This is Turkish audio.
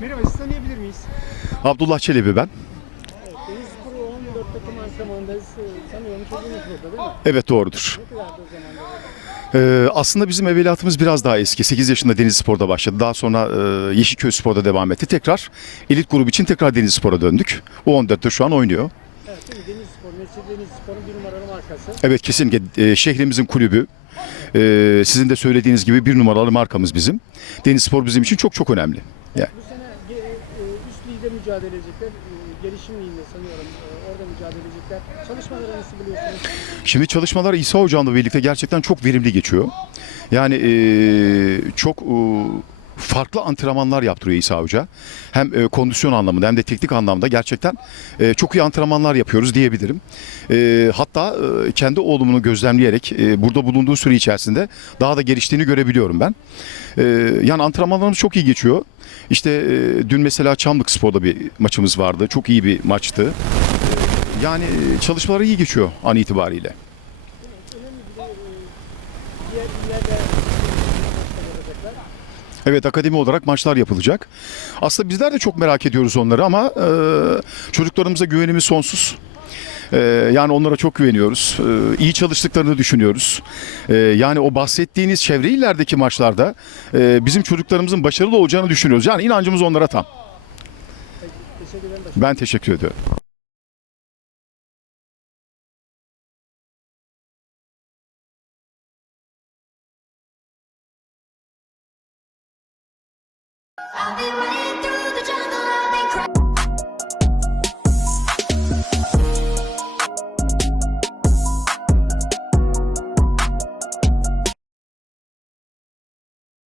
Merhaba sizi tanıyabilir miyiz? Abdullah Çelebi ben. Evet, Deniz Sporu 14 takım antrenmanındayız. Ee, Sanıyorum değil mi? Evet doğrudur. Ne kadardı o zaman? Ee, aslında bizim evveliyatımız biraz daha eski. 8 yaşında Deniz Spor'da başladı. Daha sonra e, Yeşilköy Spor'da devam etti. Tekrar elit grup için tekrar Deniz Spor'a döndük. U14'te şu an oynuyor. Evet, değil mi? Deniz Spor, Mescid Deniz Spor'un bir numaralı markası. Evet kesinlikle e, şehrimizin kulübü. E, sizin de söylediğiniz gibi bir numaralı markamız bizim. Deniz Spor bizim için çok çok önemli. Yani, Bu ligde mücadele edecekler. E, Gelişim liginde sanıyorum e, orada mücadele edecekler. Çalışmaları nasıl buluyorsunuz? Şimdi çalışmalar İsa Hocam'la birlikte gerçekten çok verimli geçiyor. Yani e, çok e, farklı antrenmanlar yaptırıyor İsa Hoca. Hem e, kondisyon anlamında hem de teknik anlamda gerçekten e, çok iyi antrenmanlar yapıyoruz diyebilirim. E, hatta e, kendi oğlumunu gözlemleyerek e, burada bulunduğu süre içerisinde daha da geliştiğini görebiliyorum ben. E, yani antrenmanlarımız çok iyi geçiyor. İşte e, dün mesela Çamlık Spor'da bir maçımız vardı. Çok iyi bir maçtı. Yani e, çalışmaları iyi geçiyor an itibariyle. Önemli bir de e, diğer illerde. Evet akademi olarak maçlar yapılacak. Aslında bizler de çok merak ediyoruz onları ama e, çocuklarımıza güvenimiz sonsuz. E, yani onlara çok güveniyoruz. E, iyi çalıştıklarını düşünüyoruz. E, yani o bahsettiğiniz çevre illerdeki maçlarda e, bizim çocuklarımızın başarılı olacağını düşünüyoruz. Yani inancımız onlara tam. Ben teşekkür ediyorum. I'll be running through.